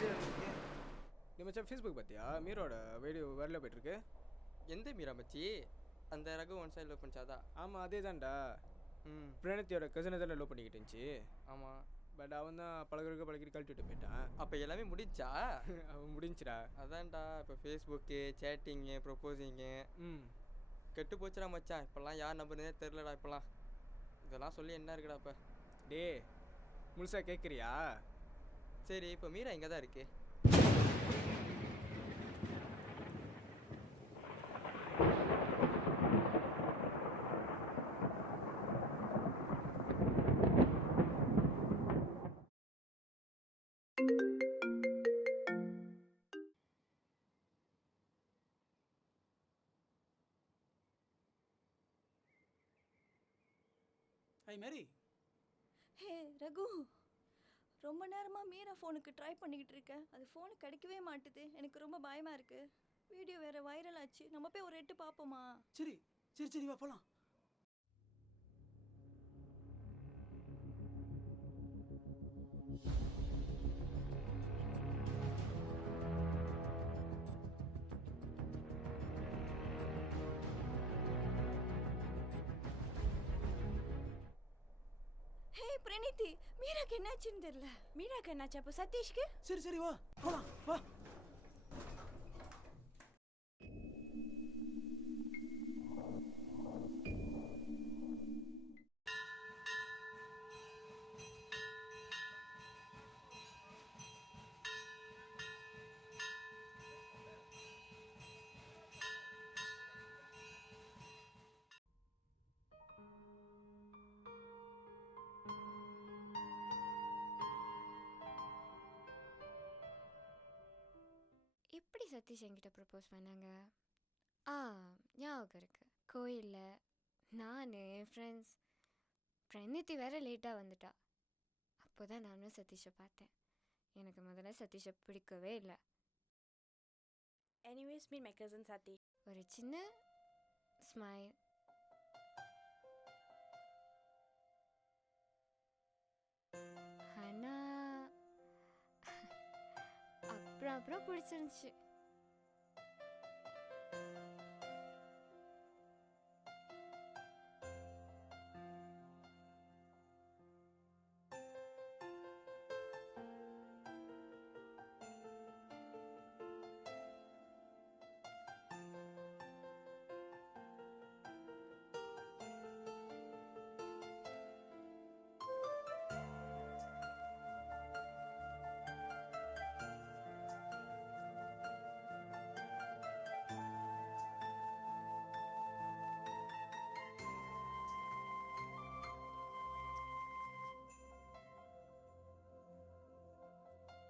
நீ மச்சான் ஃபேஸ்புக் பார்த்தியா? மீரோட வீடியோ வரல போயிட்டுருக்கு. எந்த மீரா மச்சி? அந்த ரகு ஒன் சைடில் லவ் பண்ணிச்சாதா? ஆமாம் அதே தான்டா. ம் பிரணத்தியோட கசினை தானே லவ் பண்ணிக்கிட்டு இருந்துச்சு. ஆமாம். பட் அவன் தான் பழகிட்டு கழட்டி விட்டு போயிட்டான். அப்போ எல்லாமே முடிஞ்சா? அவன் முடிஞ்சுடா. அதான்டா இப்போ ஃபேஸ்புக்கு சேட்டிங்கு ப்ரொப்போசிங்கு கெட்டு போச்சுடா மச்சான். இப்போல்லாம் யார் நம்புறதே தெரிலடா. இப்போல்லாம் இதெல்லாம் சொல்லி என்ன இருக்குடா இப்போ? டே முழுசாக கேட்குறியா? சரி இப்போ மீரா இங்கே தான் இருக்கு. ஹாய் மேரி. ஹே ரகு, ரொம்ப நேரமாக மீரா ஃபோனுக்கு ட்ரை பண்ணிக்கிட்டு இருக்கேன். அது ஃபோனு கிடைக்கவே மாட்டுது. எனக்கு ரொம்ப பயமாக இருக்குது. வீடியோ வேறு வைரல் ஆச்சு. நம்ம போய் ஒரு எட்டு பார்ப்போமா? சரி சரி சரி வா போகலாம். ஹே பிரணீதி, மீராக்கு என்னாச்சுன்னு தெரியல. மீராக்கு என்னாச்சு? அப்போ சதீஷ்க்கு? சரி சரி வா போகலாம் வா. எப்படி சதீஷ் என்கிட்ட ப்ரப்போஸ் பண்ணாங்க? ஞாபகம் இருக்கு. கோயிலில் நான் என் ஃப்ரெண்ட்ஸ் பிரணீதி வேற லேட்டாக வந்துட்டா. அப்போ தான் நானும் சதீஷை பார்த்தேன். எனக்கு முதல்ல சதீஷை பிடிக்கவே இல்லை. Anyways meet my cousin Satish. ஒரு சின்ன ஸ்மைல், ஆனால் அப்புறம் பிடிச்சிருந்துச்சு.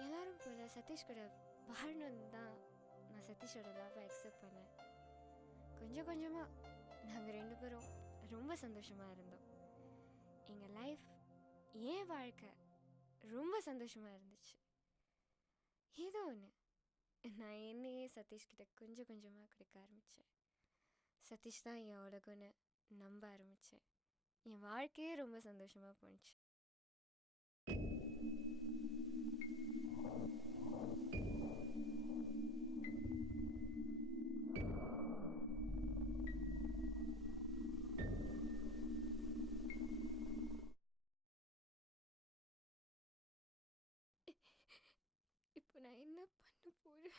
எல்லாரும் போல சதீஷ் கூட வாழணுன்னு தான் நான் சதீஷோட லவ்வை அக்செப்ட் பண்ணேன். கொஞ்சம் கொஞ்சமாக நாங்கள் ரெண்டு பேரும் ரொம்ப சந்தோஷமாக இருந்தோம். எங்கள் லைஃப், என் வாழ்க்கை ரொம்ப சந்தோஷமாக இருந்துச்சு. ஏதோ ஒன்று நான் என்னையே சதீஷ்கிட்ட கொஞ்சம் கொஞ்சமாக கொடுக்க ஆரம்பித்தேன். சதீஷ் தான் என் உலகம்னு நம்ப ஆரம்பித்தேன். என் வாழ்க்கையே ரொம்ப சந்தோஷமாக போணுச்சு. இப்போ நான் என்ன பண்ண போறேன்?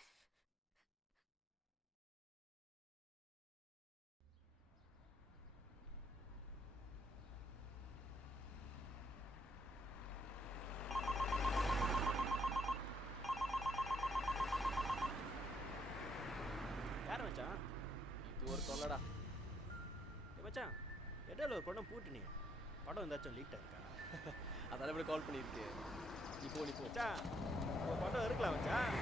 யார் மச்சான்? இது ஒரு தொல்லடா. மச்சான் இடையில ஒரு படம் பூட்டினீங்க. படம் ஏதாச்சும் லீக் ஆயிருக்கா? அதால இப்படி கால் பண்ணியிருக்கு. நீ போ மச்சான் ஒரு படம் இருக்கலாம் மச்சான்.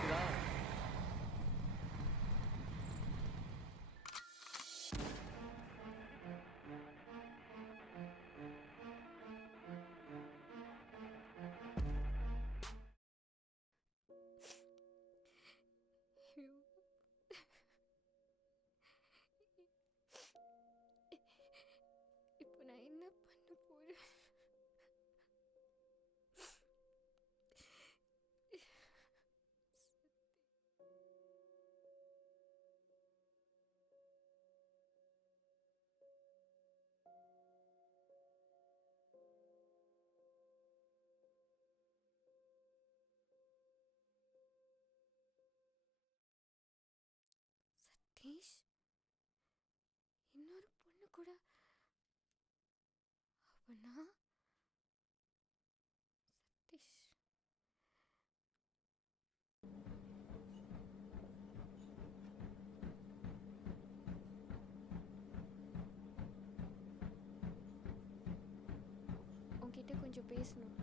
இப்போ நான் என்ன பண்ண போறேன்? கூட அப்பனா சதீஷ். உன்கிட்ட கொஞ்சம் பேசணும்.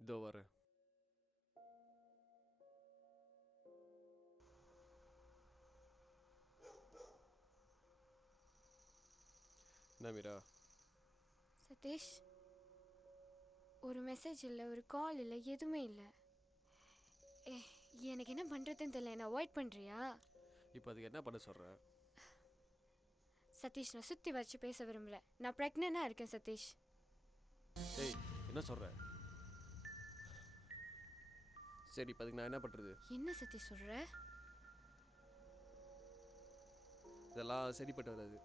இதோ வரேன். என்ன மீரா? சதீஷ், ஒரு மெசேஜ் இல்லை, ஒரு கால் இல்லை, எதுவுமே இல்லை. எனக்கு என்ன பண்ணுறதுன்னு தெரியல. என்ன அவாய்ட் பண்ணுறியா? இப்போ அதுக்கு என்ன பண்ண சொல்கிற? சதீஷ், நான் சுற்றி வச்சு பேச விரும்பல. நான் ப்ரெக்னெண்ட்டாக இருக்கேன் சதீஷ். ஏய், என்ன சொல்கிற? சரி, இப்போ அதுக்கு நான் என்ன பண்ணுறது? என்ன சதீஷ் சொல்கிற? இதெல்லாம் சரிப்பட்டு வராது.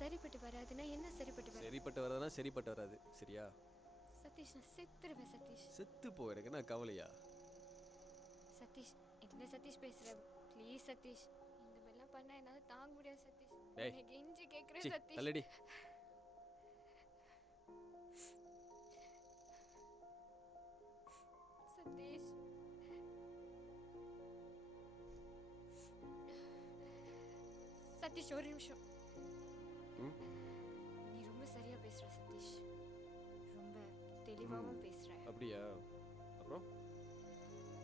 சரிப்பட்டு வராதுன்னா என்ன சரிப்பட்டு வராது? சரிப்பட்டு வராதுன்னா சரிப்பட்டு வராது, சரியா? சதீஷ், நான் செத்துருவேன் சதீஷ். செத்து போ, எனக்கு என்ன கவலையா? சதீஷ், என்ன சதீஷ் பேசுற? ப்ளீஸ் சதீஷ், இந்த மாதிரிலாம் பண்ணா என்னால் தாங்க முடியாது சதீஷ். ஏய், எனக்கு இஞ்சி கேட்குறேன் சி, சதீஷ். தள்ளுடி. சதீஷ், சதீஷ் ஒரு நிமிஷம். ம்? நீ ரொம்ப சரியா பேசுற சதீஷ், ரொம்ப தெளிவாகவும் பேசுற. அப்படியா? அப்புறம்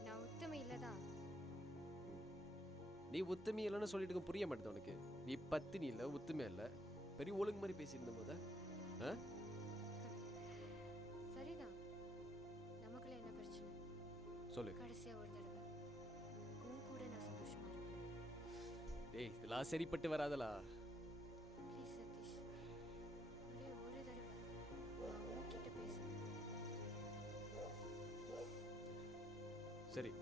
நான் உத்தம இல்லதான். நீ உத்தமி இல்லைன்னு சொல்லிட்டு புரிய மாட்டேது உனக்கு. நீ பத்தினி இல்லை, உத்தமே இல்லை, பெரிய ஒழுங்கு மாதிரி பேசியிருந்த போத. சரிதான், நமக்குள்ள என்ன பிரச்சனை? சொல்லு. கடைசியா ஒரு தடவை உன் கூட நான் சந்தோஷமா இருக்கேன். டேய், இதெல்லாம் சரிப்பட்டு வராதலா? ப்ளீஸ் சதீஷ், ஒரே ஒரு தடவை நான் உன்கிட்ட பேசணும். சரி,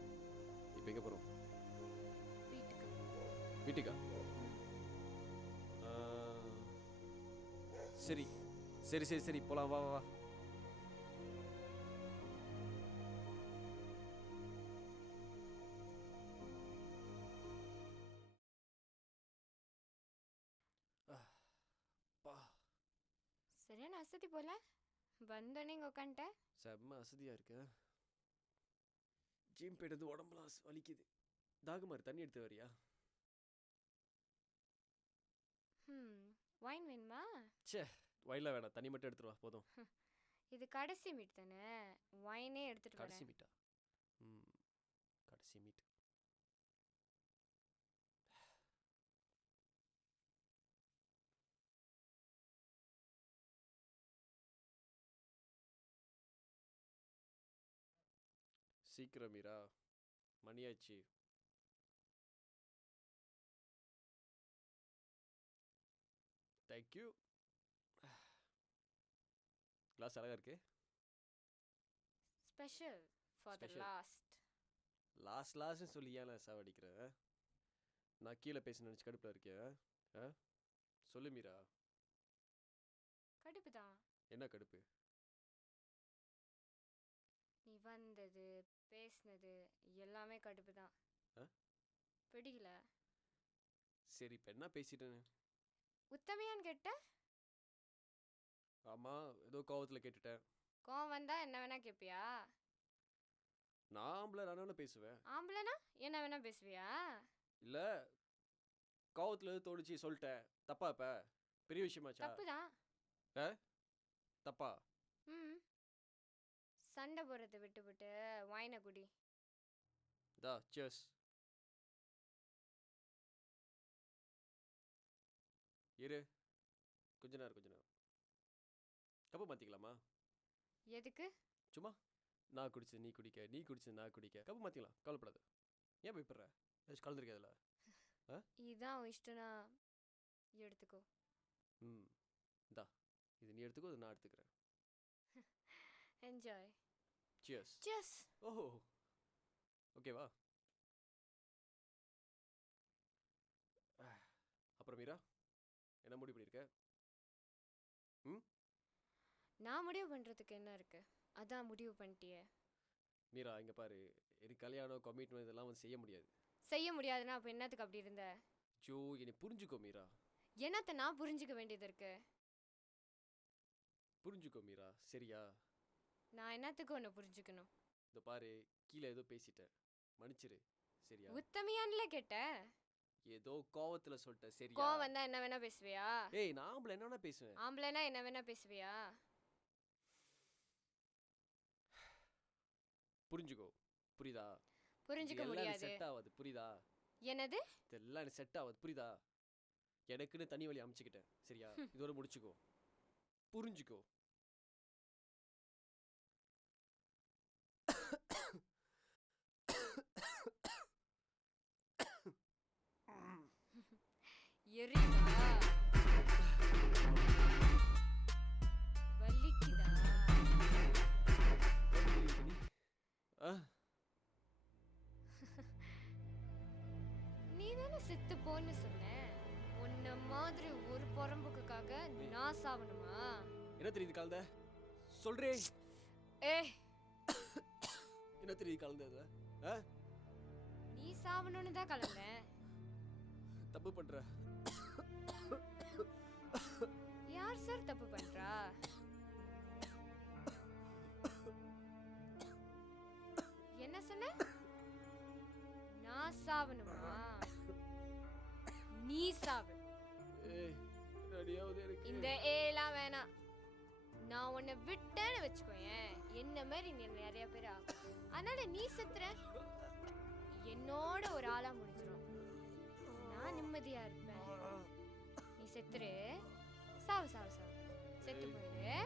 இப்போ எங்கே போகிறோம்? வீட்டுக்கு. வீட்டுக்கா? சரி சரி சரி சரி போகலாம், வா வா வா. சரியான அசதி போல. வந்தோடனே இங்கே உட்காந்துட்டேன். செம்ம அசதியாக இருக்கு. ஜிம் போயிட்டு உடம்புலாம் வலிக்குது. தாகமாக தண்ணி எடுத்து வரியா? வைன் வேணுமா? சே, வைன்லாம் வேணாம், தண்ணி மட்டும் எடுத்துட்டு வா போதும். இது கடைசி மீட் தானே, வைனே எடுத்துட்டு கடைசி வரேன். மீட்டா? கடைசி மீட். சீக்கிரம் மீரா, மணியாச்சு. தேங்க்யூ. கிளாஸ் அழகா இருக்கு. Special for the Special. Last. லாஸ்ட்னு சொல்லி ஏன் சாவடிக்கிறேன்? நான் கீழே பேச நினச்சி கடுப்பில் இருக்கேன். சொல்லு மீரா. கடுப்பு தான். என்ன கடுப்பு? நீ வந்தது பேசுனது எல்லாமே கடுப்பு தான். பிடிக்கல. சரி, இப்போ என்ன பேசிட்டேன்னு? உத்தமையான்னு கேட்ட? ஆமாம், ஏதோ கோவத்தில் கேட்டுட்டேன். கோவம் வந்தா என்ன வேணா கேட்பியா? நான் ஆம்பளை, நானும் பேசுவேன். ஆம்பளைனா என்ன வேணா பேசுவியா? இல்லை, கோவத்தில் எது தோணுச்சு சொல்லிட்டேன். தப்பா? இப்போ பெரிய விஷயமாச்சா? தப்பு தான். தப்பா? சண்டை போடுறதை விட்டு வைனை குடி. தா சியர்ஸ். இரு, கொஞ்ச நேரம். கப்பு மாற்றிக்கலாமா? எதுக்கு? சும்மா நான் குடிச்சது நீ குடிக்க, நீ குடிச்சது நான் குடிக்க. கப்பு மாற்றிக்கலாம், கவலைப்படாத. ஏன் பயப்படுற? ஏதாச்சும் கலந்துருக்க அதில்? இதுதான் உன் இஷ்டம்னா எடுத்துக்கோ. இந்தா, இது நீ எடுத்துக்கோ, இது நான் எடுத்துக்கிறேன். என்ஜாய். சியர்ஸ். சியர்ஸ். ஓஹோ, ஓகேவா? அப்புறம் மீரா, என்ன முடிவு பண்ணியிருக்க? நான் முடிவு பண்ணுறதுக்கு என்ன இருக்கு? அதான் முடிவு பண்ணிட்டியே. மீரா, இங்கே பாரு, எனக்கு கல்யாணம் கமிட்மெண்ட் இதெல்லாம் வந்து செய்ய முடியாது. செய்ய முடியாதுன்னா அப்போ என்னத்துக்கு அப்படி இருந்த? ஜோ என்னை புரிஞ்சுக்கோ மீரா. என்னத்தை நான் புரிஞ்சுக்க வேண்டியது இருக்கு? புரிஞ்சுக்கோ மீரா, சரியா? நான் என்னத்துக்கு ஒன்று புரிஞ்சுக்கணும்? இந்த பாரு, கீழே ஏதோ பேசிட்டேன், மன்னிச்சிரு, சரியா? உத்தமையான்ல கேட்ட? ஏதோ கோவத்துல சொல்லிட்டேன், சரியா? கோவம் வந்தா என்ன வேணா பேசுவியா? ஏய், நான் ஆம்பளை என்ன வேணா பேசுவேன். ஆம்பளைனா என்ன வேணா பேசுவியா? புரிஞ்சுக்கோ, புரியுதா? புரிஞ்சுக்க முடியாது. செட் ஆகாது, புரியுதா? என்னது? இதெல்லாம் எனக்கு செட் ஆகாது, புரியுதா? எனக்குன்னு தனி வழி அமைச்சுக்கிட்டேன், சரியா? இதோட முடிச்சுக்கோ, புரிஞ்சுக்கோ. எரியுதா? வலிக்குதா? நீ தானே செத்து போன்னு சொன்ன. உன்ன மாதிரி ஒரு பொறம்புக்காக நான் சாவணுமா? என்ன தெரியுது கலந்த சொல்றேன். ஏய், என்ன தெரியுது கலந்தது? நீ சாவணும்னு தான் கலந்தேன். தப்பு பண்ற. யார் சார் தப்பு பண்றா? என்ன சொன்ன? நான் சாவணுமா? நீ சாவு. இந்த ஏலாம் வேணாம். நான் உன்னை விட்டேன்னு வச்சுக்கோயேன், என்ன மாதிரி நீ நிறைய பேர் ஆகும். அதனால நீ செத்துற, என்னோட ஒரு ஆளா முடிஞ்சிடும். நான் நிம்மதியா இருப்பேன். நீ செத்துரு, சாவு சாவு சாவு, செத்து போயிரு.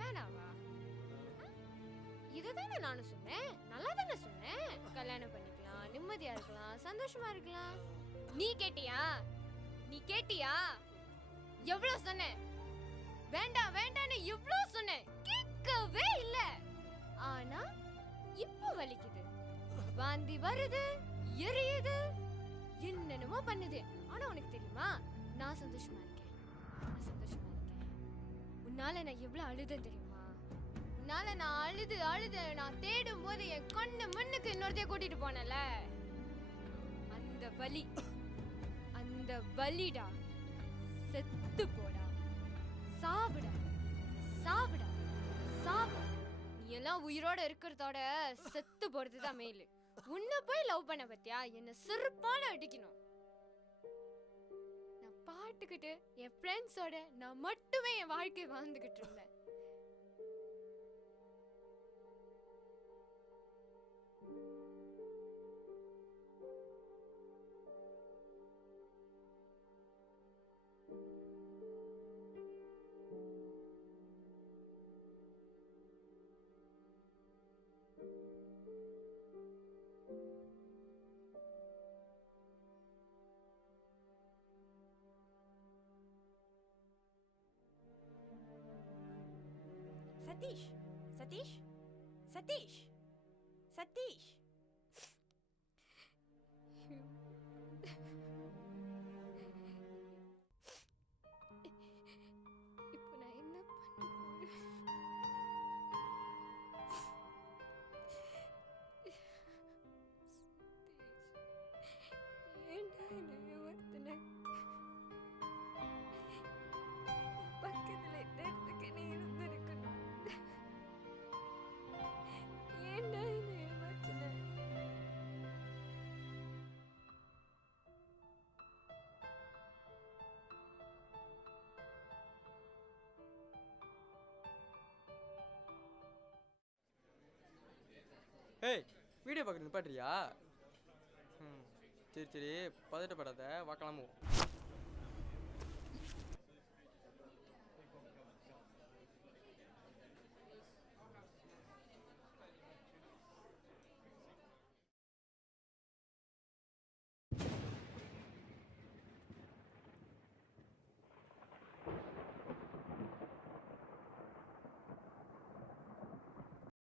வேணாவா? இதுதானே நானும் சொன்னேன், நல்லா தானே சொன்னேன். கல்யாணம் பண்ணிக்கலாம், நிம்மதியா இருக்கலாம், சந்தோஷமா இருக்கலாம். நீ கேட்டியா? நீ கேட்டியா? எவ்வளவு சொன்னேன்? வேண்டாம் வேண்டான்னு எவ்வளவு சொன்னேன், கேட்கவே இல்ல. ஆனா இப்போ வலிக்குது, வாந்தி வருது, எரியுது, என்னென்னமோ பண்ணுது. ஆனா உனக்கு தெரியுமா, நான் சந்தோஷமா இருக்கேன். நான் சந்தோஷமா இருக்கேன். உன்னால நான் எவ்வளவு அழுதேன் தெரியுமா? உன்னால நான் அழுது அழுது நான் தேடும் போது என் கண்ணு முன்னுக்கு இன்னொருத்தைய கூட்டிட்டு போனல, அந்த வலி, அந்த வலிடா. செத்து போடா, சாவுடா, சாவுடா, சாவு. நீ எல்லாம் உயிரோட இருக்கிறதோட செத்து போறதுதான் மேலு. உன்னை போய் லவ் பண்ண பத்தியா, என்ன சிறுப்பால அடிக்கணும். நான் பாட்டுக்கிட்டு என் ஃப்ரெண்ட்ஸோட நான் மட்டுமே என் வாழ்க்கை வாழ்ந்துகிட்டு இருந்தேன். சதீஷ், சதீஷ், சதீஷ், சதீஷ். இப்போ நான் என்ன பண்ண போறேன்? ஏன்டா என்ன ஏமாத்துன? பக்கத்துல இடத்துக்கு நீ இருந்திருக்கணும். ஏன்டா என்ன ஏமாத்துன? ஏய், வீடியோ பார்க்குறது பாட்டுறியா? சரி சரி, பதட்டப்படாத, வாக்கலாமோ.